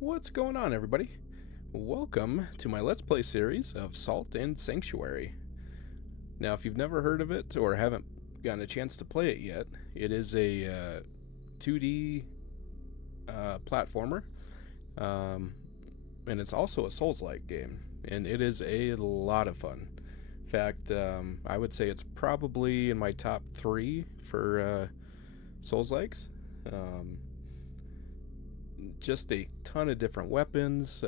What's going on, everybody? Welcome to my Let's Play series of Salt and Sanctuary. Now, if you've never heard of it or haven't gotten a chance to play it yet, it is a 2D platformer, and it's also a Souls-like game, and it is a lot of fun. In fact, I would say it's probably in my top 3 for Souls-likes. Just a ton of different weapons,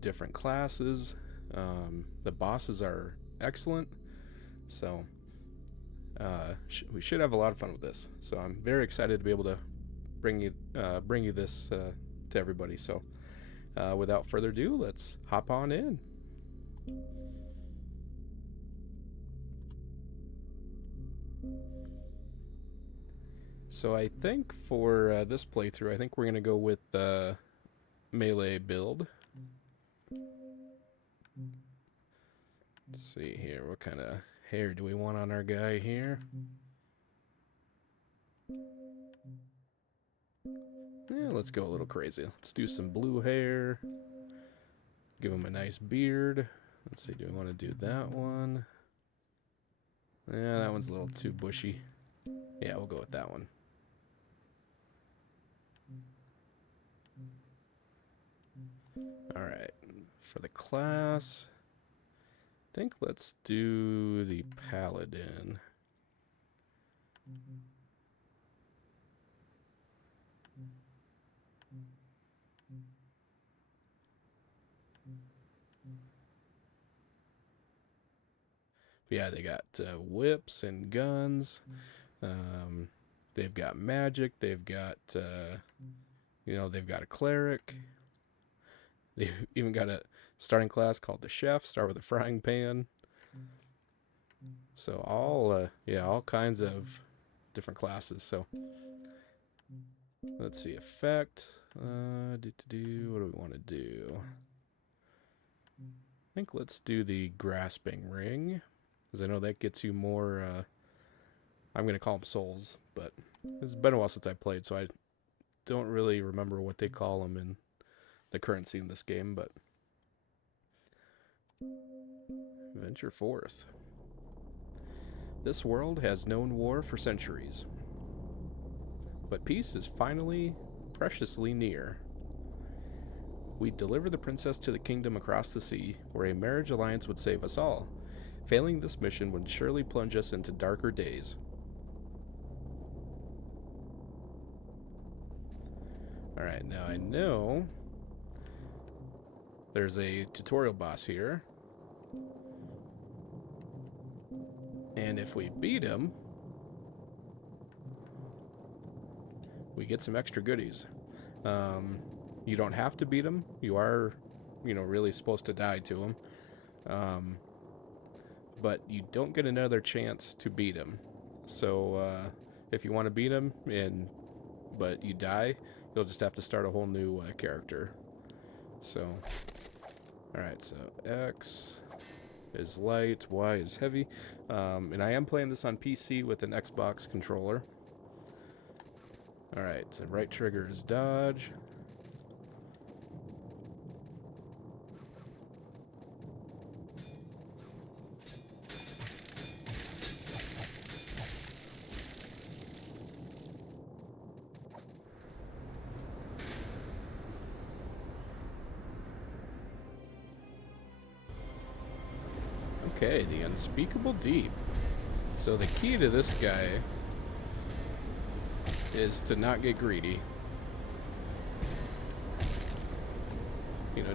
different classes. The bosses are excellent, so we should have a lot of fun with this. So I'm very excited to be able to bring you this to everybody. So without further ado, let's hop on in. So I think for this playthrough, I think we're going to go with the melee build. Let's see here, what kind of hair do we want on our guy here? Yeah, let's go a little crazy. Let's do some blue hair. Give him a nice beard. Let's see, do we want to do that one? Yeah, that one's a little too bushy. Yeah, we'll go with that one. Alright, for the class, I think let's do the paladin. Yeah, they got whips and guns. They've got magic. They've got, they've got a cleric. They've even got a starting class called the chef. Start with a frying pan. So all kinds of different classes. So let's see, effect. What do we want to do? I think let's do the grasping ring, because I know that gets you more. I'm going to call them souls, but it's been a while since I played, so I don't really remember what they call them in the currency in this game, but venture forth. This world has known war for centuries, but peace is finally preciously near. We deliver the princess to the kingdom across the sea, where a marriage alliance would save us all. Failing this mission would surely plunge us into darker days. Alright, now I know there's a tutorial boss here, and if we beat him, we get some extra goodies. You don't have to beat him. You are, really supposed to die to him, but you don't get another chance to beat him. So if you want to beat him but you die, you'll just have to start a whole new character. So alright, so X is light, Y is heavy. And I am playing this on PC with an Xbox controller. Alright, so right trigger is dodge. Okay, the Unspeakable Deep. So the key to this guy is to not get greedy.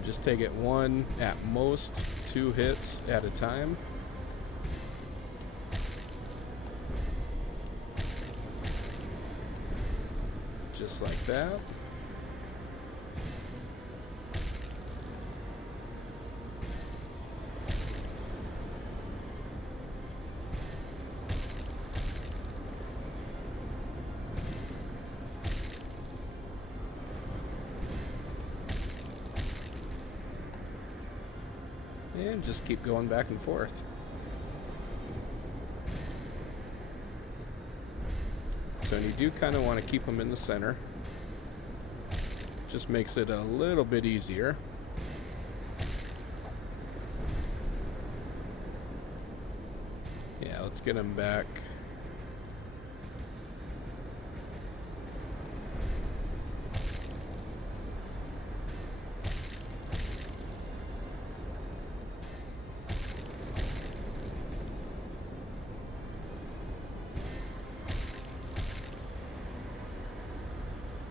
Just take it one, at most 2 hits at a time. Just like that. And just keep going back and forth. So you do kind of want to keep them in the center. Just makes it a little bit easier. Yeah, let's get him back.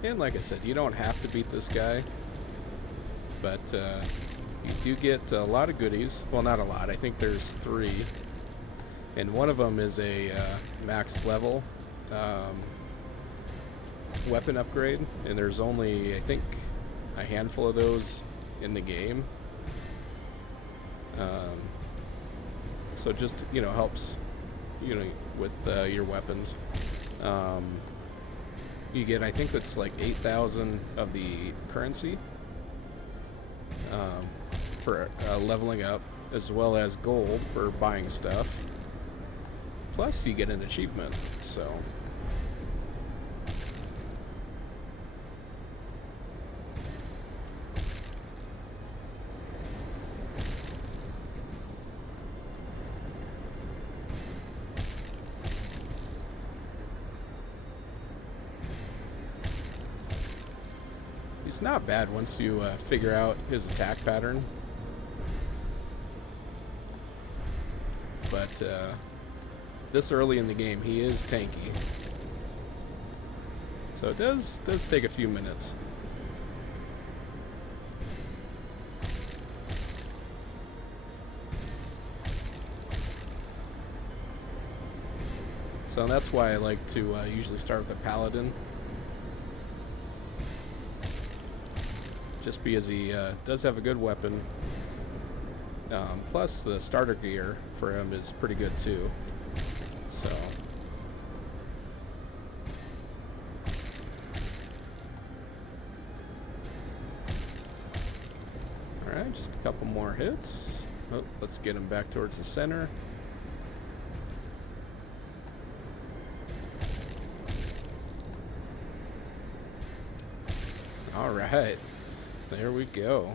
And like I said, you don't have to beat this guy, but you do get a lot of goodies. Well, not a lot. I think there's 3. And one of them is a max level weapon upgrade. And there's only, I think, a handful of those in the game. So just, helps, with your weapons. You get, I think that's like 8,000 of the currency for leveling up, as well as gold for buying stuff. Plus, you get an achievement, so. He's not bad once you figure out his attack pattern. But this early in the game, he is tanky. So it does take a few minutes. So that's why I like to usually start with a paladin. Just because he does have a good weapon. Plus, the starter gear for him is pretty good too. So. Alright, just a couple more hits. Oh, let's get him back towards the center. Alright. There we go.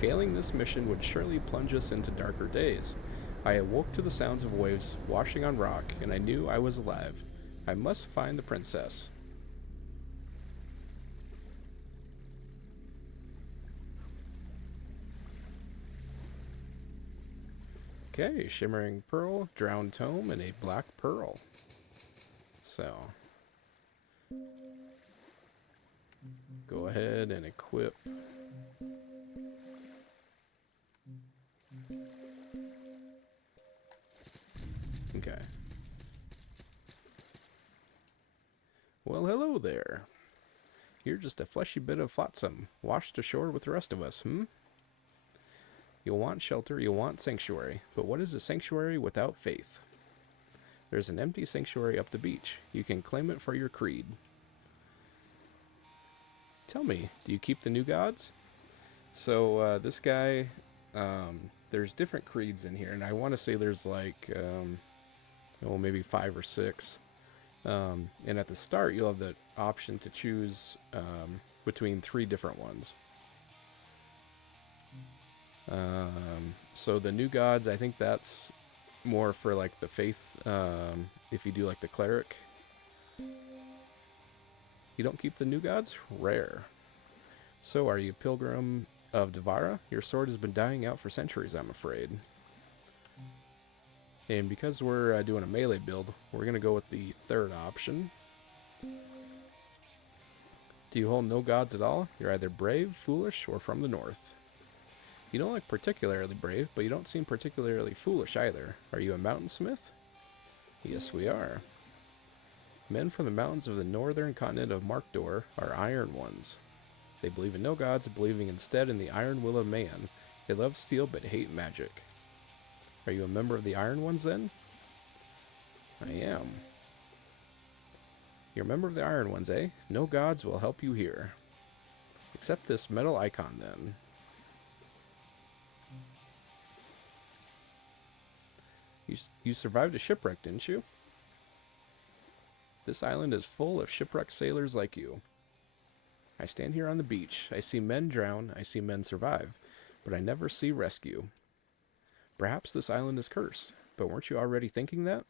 Failing this mission would surely plunge us into darker days. I awoke to the sounds of waves washing on rock, and I knew I was alive. I must find the princess. Okay, shimmering pearl, drowned tome, and a black pearl. So, go ahead and equip. Okay. Well, hello there. You're just a fleshy bit of flotsam, washed ashore with the rest of us, You'll want shelter, you'll want sanctuary, but what is a sanctuary without faith? There's an empty sanctuary up the beach. You can claim it for your creed. Tell me, do you keep the new gods? So, this guy, there's different creeds in here, and I want to say there's like, maybe 5 or 6. And at the start, you'll have the option to choose between 3 different ones. So the new gods, I think that's more for like the faith, if you do like the cleric. You don't keep the new gods? Rare. So are you Pilgrim of Devara? Your sword has been dying out for centuries, I'm afraid. And because we're doing a melee build, we're going to go with the 3rd option. Do you hold no gods at all? You're either brave, foolish, or from the north. You don't look particularly brave, but you don't seem particularly foolish either. Are you a mountainsmith? Yes, we are. Men from the mountains of the northern continent of Markdor are iron ones. They believe in no gods, believing instead in the iron will of man. They love steel but hate magic. Are you a member of the Iron Ones then? I am. You're a member of the Iron Ones, eh? No gods will help you here. Accept this metal icon then. You survived a shipwreck, didn't you? This island is full of shipwrecked sailors like you. I stand here on the beach. I see men drown. I see men survive. But I never see rescue. Perhaps this island is cursed. But weren't you already thinking that?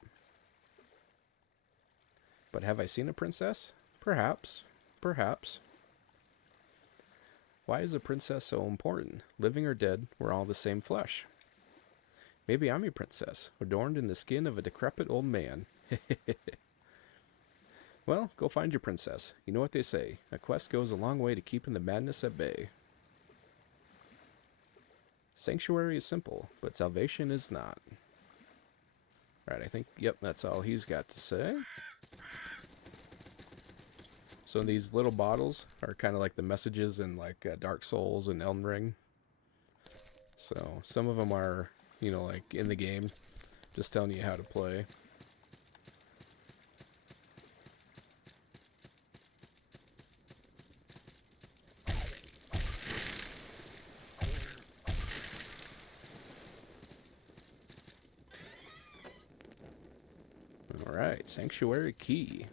But have I seen a princess? Perhaps. Perhaps. Why is a princess so important? Living or dead, we're all the same flesh. Maybe I'm a princess, adorned in the skin of a decrepit old man. Well, go find your princess. You know what they say. A quest goes a long way to keeping the madness at bay. Sanctuary is simple, but salvation is not. Right, I think, yep, that's all he's got to say. So these little bottles are kind of like the messages in like Dark Souls and Elden Ring. So some of them are, you know, like in the game, just telling you how to play. All right, Sanctuary Key.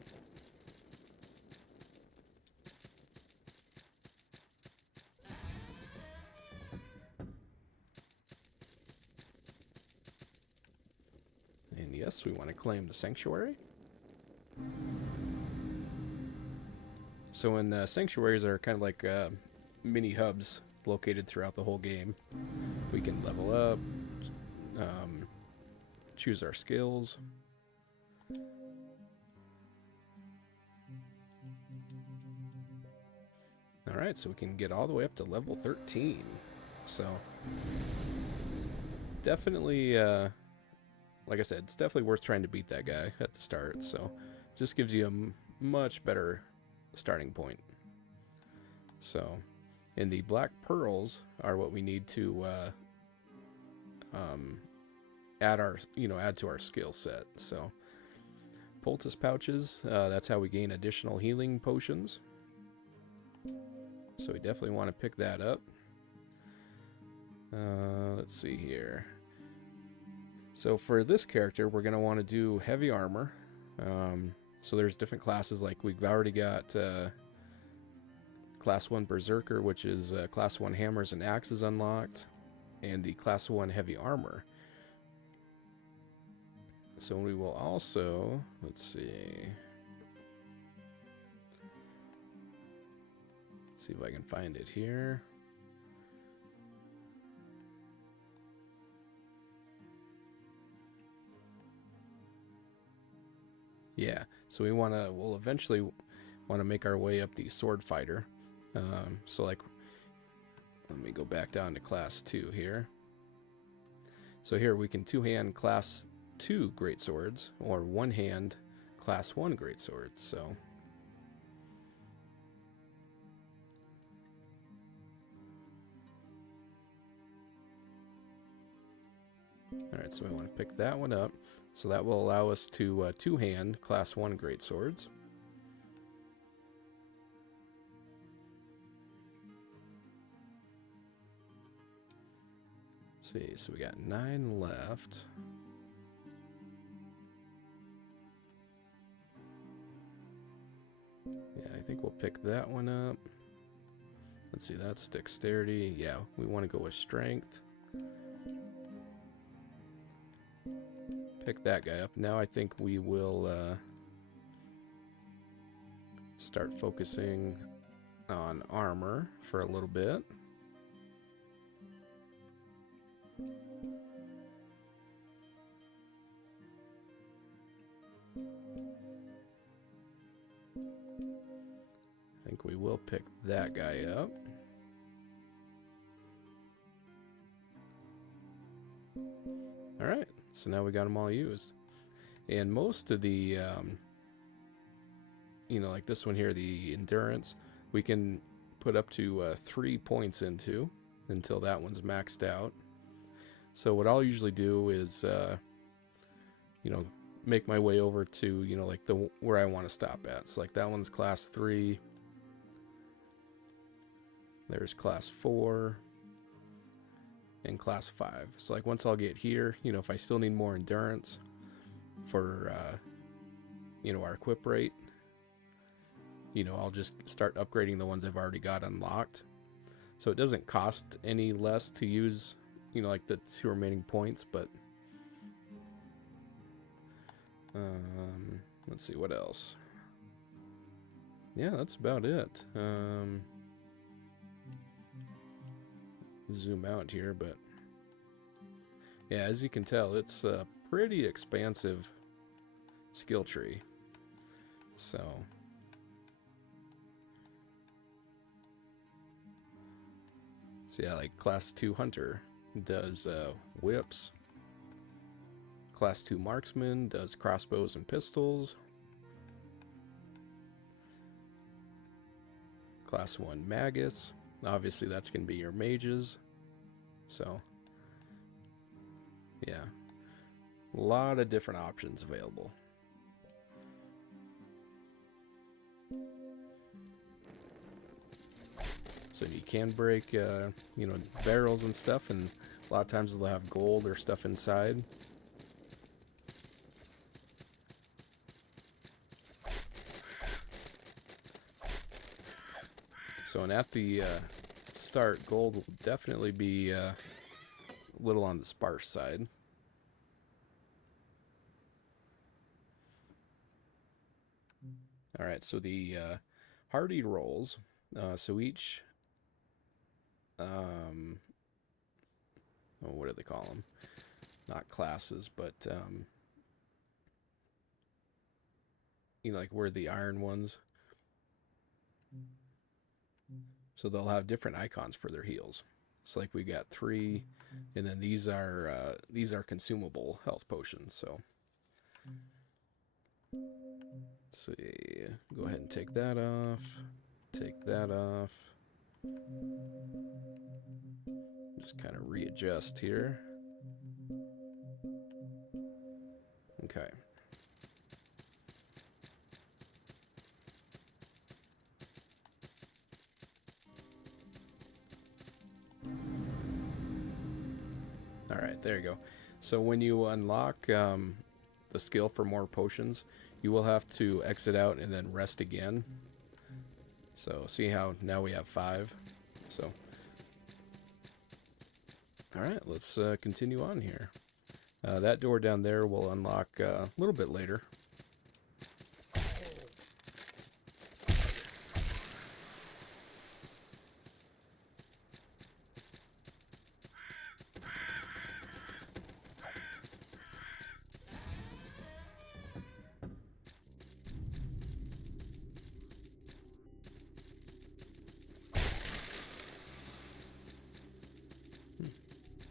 And yes, we want to claim the sanctuary. So in sanctuaries are kind of like mini hubs located throughout the whole game. We can level up, choose our skills. Alright, so we can get all the way up to level 13. So, definitely, like I said, it's definitely worth trying to beat that guy at the start. So, just gives you a much better starting point. So, and the black pearls are what we need to add to our skill set. So, poultice pouches, that's how we gain additional healing potions. So we definitely want to pick that up. Let's see here. So for this character, we're going to want to do heavy armor. So there's different classes. Like we've already got Class 1 Berserker, which is Class 1 hammers and axes unlocked, and the Class 1 heavy armor. So we will also, let's see if I can find it here. Yeah, so we'll eventually want to make our way up the sword fighter. So like, let me go back down to Class 2 here. So here we can two-hand Class 2 greatswords, or one-hand Class 1 greatswords, so... Alright, so we want to pick that one up. So that will allow us to two-hand Class 1 greatswords. Let's see, so we got 9 left. Yeah, I think we'll pick that one up. Let's see, that's dexterity. Yeah, we want to go with strength. Pick that guy up. Now I think we will start focusing on armor for a little bit. I think we will pick that guy up. All right. So now we got them all used. And most of the, like this one here, the endurance, we can put up to 3 points into until that one's maxed out. So what I'll usually do is, make my way over to, like where I want to stop at. So like that one's Class 3. There's Class 4. And Class 5. So like once I'll get here, if I still need more endurance for you know, our equip rate. You know, I'll just start upgrading the ones I've already got unlocked. So it doesn't cost any less to use, you know, like the 2 remaining points, but let's see what else. Yeah, that's about it. Zoom out here, but yeah, as you can tell, it's a pretty expansive skill tree. So yeah, like class 2 hunter does whips. Class 2 marksman does crossbows and pistols. Class 1 magus, obviously that's going to be your mages. So yeah, a lot of different options available. So you can break, you know, barrels and stuff, and a lot of times they'll have gold or stuff inside. So, and at the start, gold will definitely be a little on the sparse side. All right, so the hardy rolls, so each, what do they call them? Not classes, but, you know, like where the iron ones. So they'll have different icons for their heals. So like we got 3, and then these are consumable health potions. So let's see, go ahead and take that off. Take that off. Just kind of readjust here. Okay. All right, there you go. So when you unlock the skill for more potions, you will have to exit out and then rest again. So see how now we have 5. So all right, let's continue on here. That door down there will unlock a little bit later.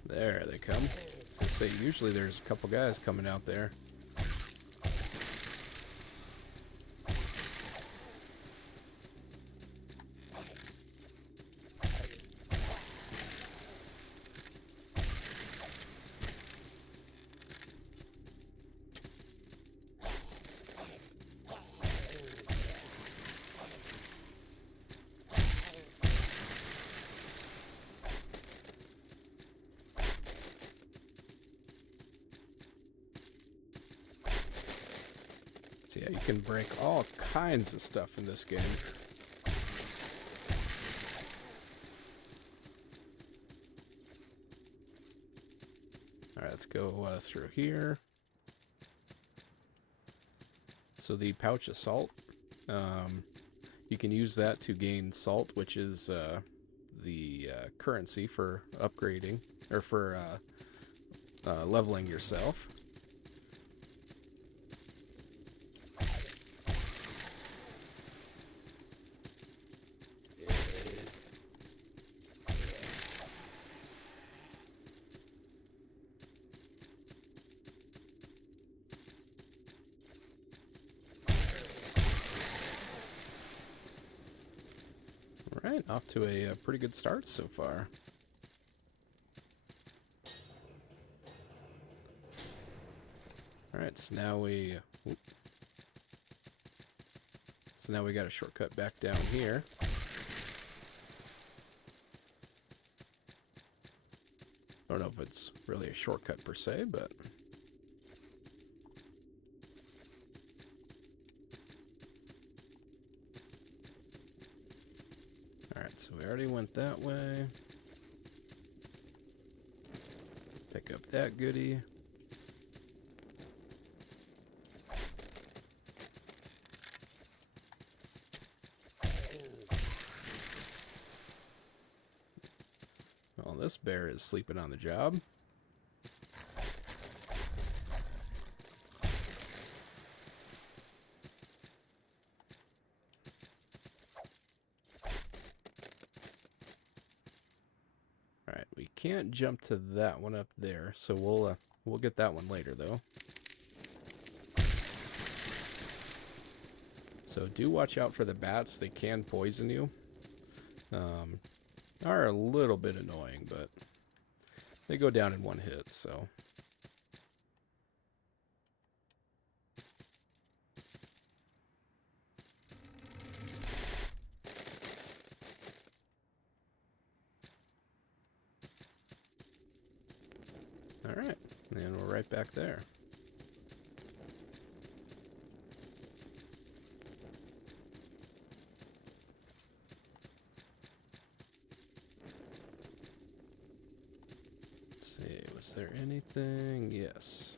There they come. I say usually there's a couple guys coming out there. So yeah, you can break all kinds of stuff in this game. Alright, let's go through here. So the pouch of salt, you can use that to gain salt, which is the currency for upgrading, or for leveling yourself. Alright, off to a pretty good start so far. Alright, so now we got a shortcut back down here. I don't know if it's really a shortcut per se, but Alright, so we already went that way. Pick up that goodie. Well, this bear is sleeping on the job. Alright, we can't jump to that one up there, so we'll get that one later though. So do watch out for the bats, they can poison you. Are a little bit annoying, but they go down in one hit, so. Alright, and we're right back there. Is there anything? Yes.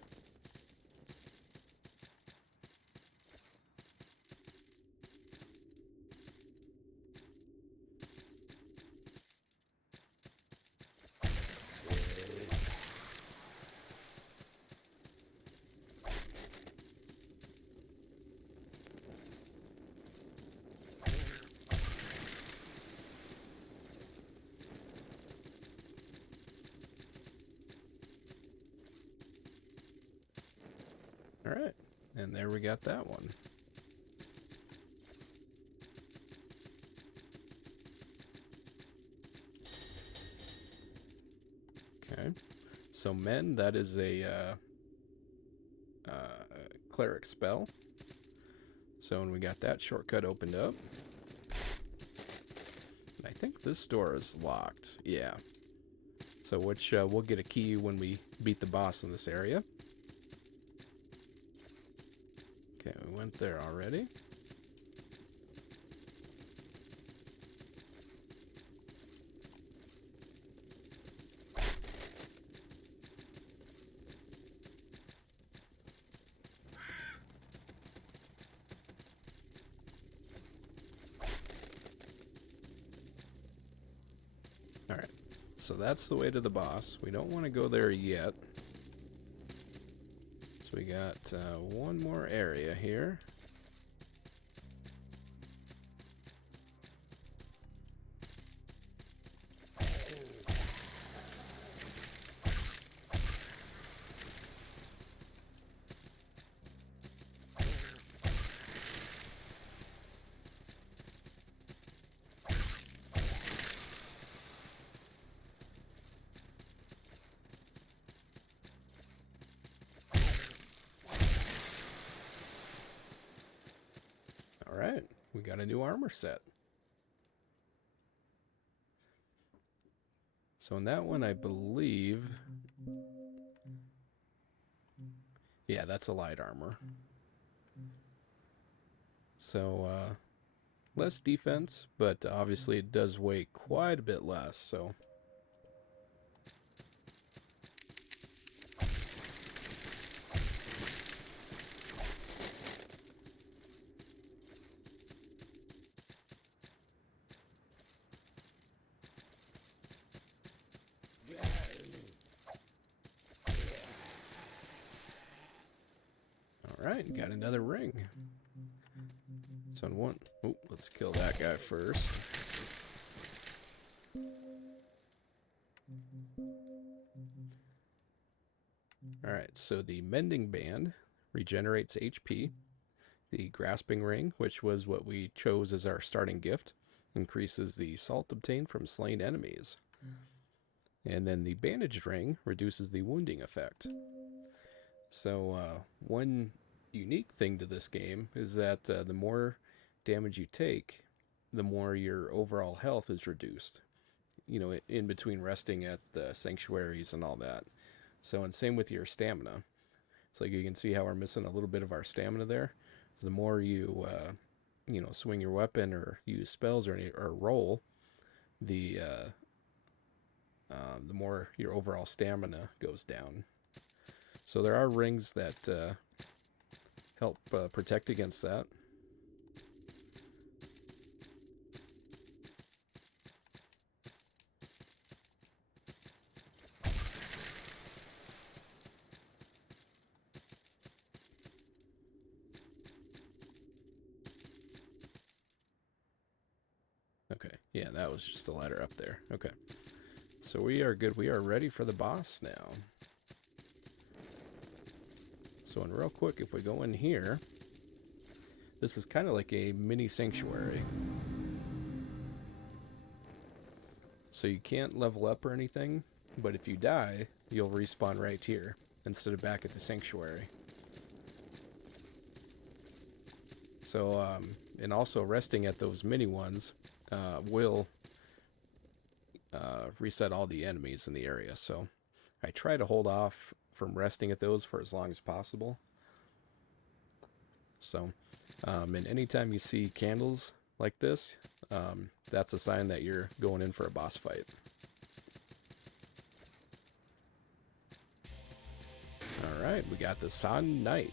Alright, and there we got that one. Okay, so men, that is a cleric spell. So when we got that shortcut opened up, I think this door is locked. Yeah. So which we'll get a key when we beat the boss in this area. Okay, we went there already. Alright, so that's the way to the boss. We don't want to go there yet. So we got one more area here. Alright, we got a new armor set. So in that one, I believe... Yeah, that's a light armor. So, less defense, but obviously it does weigh quite a bit less, so... Alright, got another ring. So in one... Oh, let's kill that guy first. Alright, so the mending band regenerates HP. The grasping ring, which was what we chose as our starting gift, increases the salt obtained from slain enemies. And then the bandaged ring reduces the wounding effect. So one unique thing to this game is that the more damage you take, the more your overall health is reduced. You know, in between resting at the sanctuaries and all that. So, and same with your stamina. So like you can see how we're missing a little bit of our stamina there. So the more you, you know, swing your weapon or use spells or roll, the more your overall stamina goes down. So there are rings that help protect against that. Okay, yeah, that was just a ladder up there. Okay, so we are good. We are ready for the boss now. So, and real quick, if we go in here, this is kind of like a mini sanctuary. So you can't level up or anything, but if you die, you'll respawn right here instead of back at the sanctuary. So, and also resting at those mini ones will reset all the enemies in the area. So I try to hold off from resting at those for as long as possible. So, and anytime you see candles like this, that's a sign that you're going in for a boss fight. Alright, we got the Sodden Knight.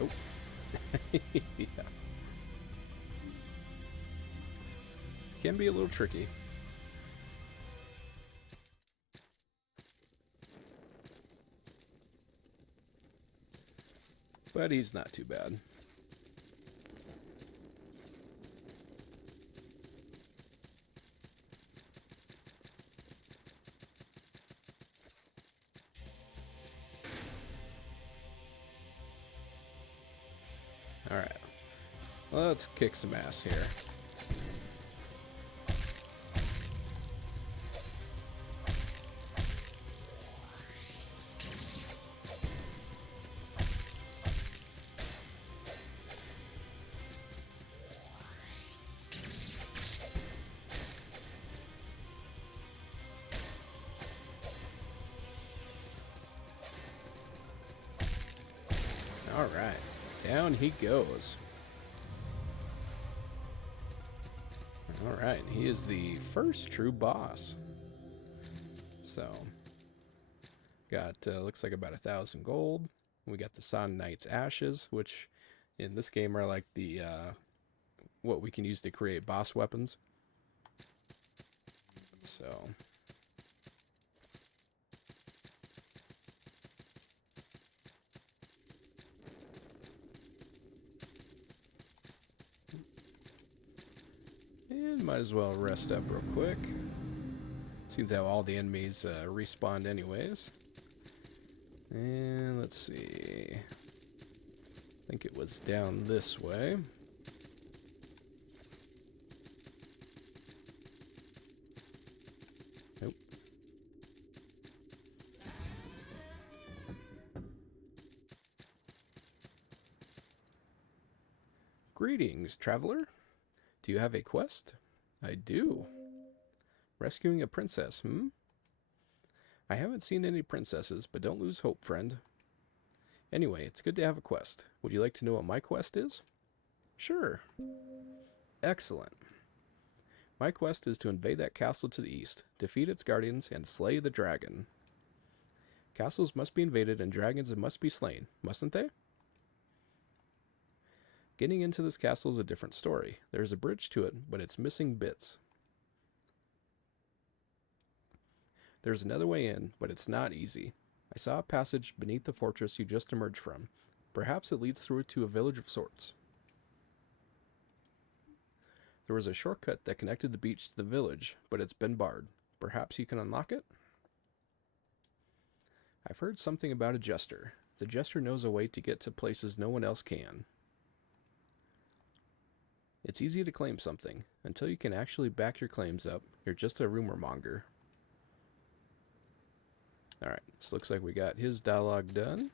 Oh. Yeah. Can be a little tricky. But he's not too bad. Alright. Let's kick some ass here. Alright. Down he goes. Alright, he is the first true boss. So, got, looks like about 1,000 gold. We got the Sodden Knight's Ashes, which in this game are like the, what we can use to create boss weapons. So, and might as well rest up real quick. Seems how all the enemies respawned anyways. And let's see. I think it was down this way. Nope. Greetings, traveler. Do you have a quest? I do. Rescuing a princess, I haven't seen any princesses, but don't lose hope, friend. Anyway, it's good to have a quest. Would you like to know what my quest is? Sure. Excellent. My quest is to invade that castle to the east, defeat its guardians, and slay the dragon. Castles must be invaded and dragons must be slain, mustn't they? Getting into this castle is a different story. There's a bridge to it, but it's missing bits. There's another way in, but it's not easy. I saw a passage beneath the fortress you just emerged from. Perhaps it leads through to a village of sorts. There was a shortcut that connected the beach to the village, but it's been barred. Perhaps you can unlock it? I've heard something about a jester. The jester knows a way to get to places no one else can. It's easy to claim something. Until you can actually back your claims up, you're just a rumor monger. Alright, this looks like we got his dialogue done.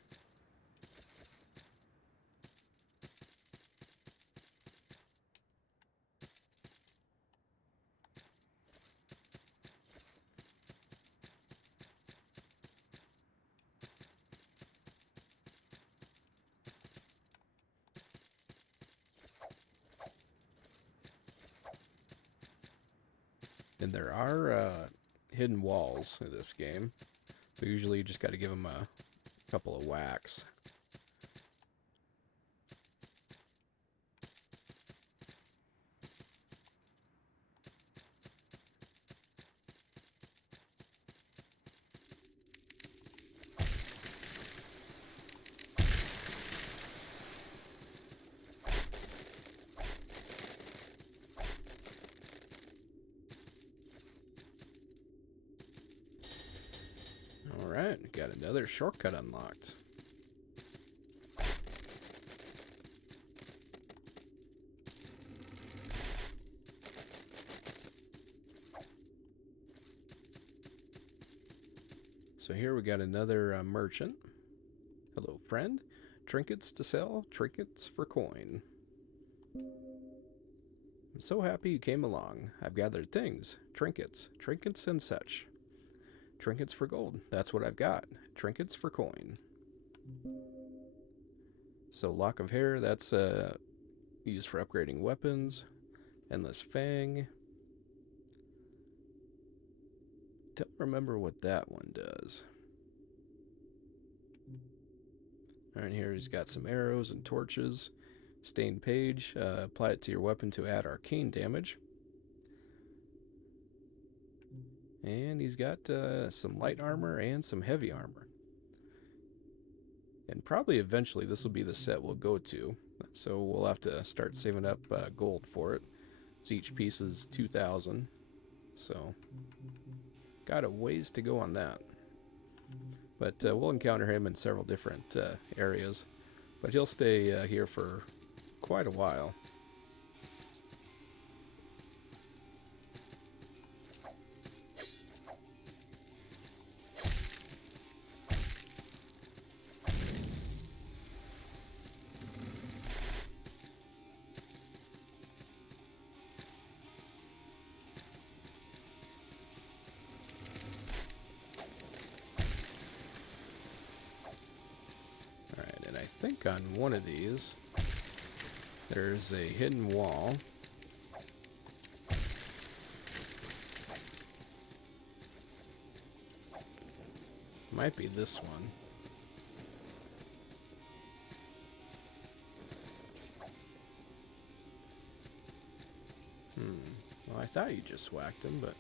And there are hidden walls in this game. So usually you just got to give them a couple of whacks. Alright, got another shortcut unlocked. So here we got another merchant. Hello, friend. Trinkets to sell, trinkets for coin. I'm so happy you came along. I've gathered things, trinkets and such. Trinkets for gold, that's what I've got. Trinkets for coin. So lock of hair, that's used for upgrading weapons. Endless fang. Don't remember what that one does. Alright, here he's got some arrows and torches. Stained page, apply it to your weapon to add arcane damage. And he's got some light armor and some heavy armor. And probably eventually this will be the set we'll go to. So we'll have to start saving up gold for it. So each piece is 2,000. So got a ways to go on that. But we'll encounter him in several different areas. But he'll stay here for quite a while. I think on one of these, there's a hidden wall. Might be this one. Well, I thought you just whacked him, but...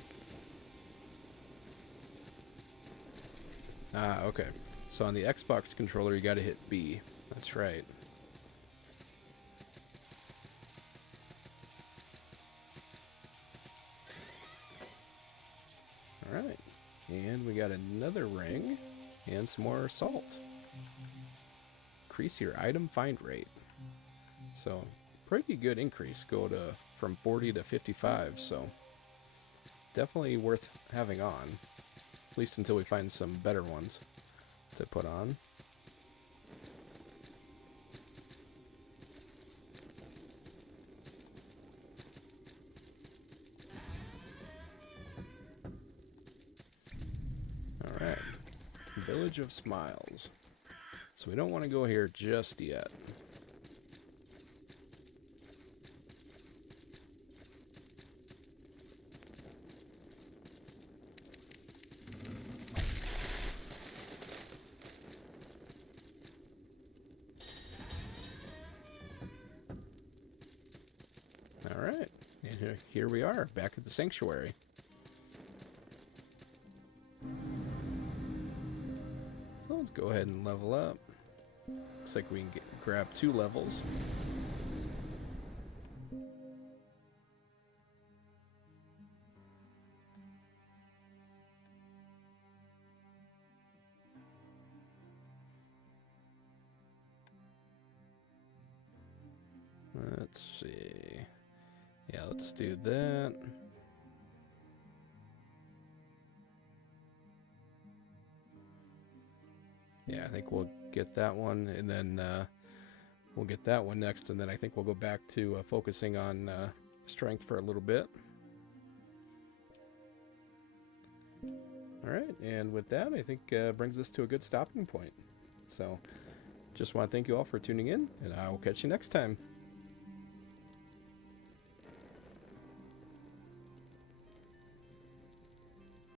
Ah, okay. So on the Xbox controller, you gotta hit B. That's right. Alright. And we got another ring. And some more salt. Increase your item find rate. So, pretty good increase. Go to from 40 to 55, so... Definitely worth having on. At least until we find some better ones to put on. Alright. Village of Smiles. So we don't want to go here just yet. Alright, and here we are, back at the sanctuary. So let's go ahead and level up. Looks like we can grab 2 levels. let's see. Yeah, let's do that. Yeah, I think we'll get that one, and then we'll get that one next, and then I think we'll go back to focusing on strength for a little bit. All right, and with that, I think brings us to a good stopping point. So, just want to thank you all for tuning in, and I will catch you next time.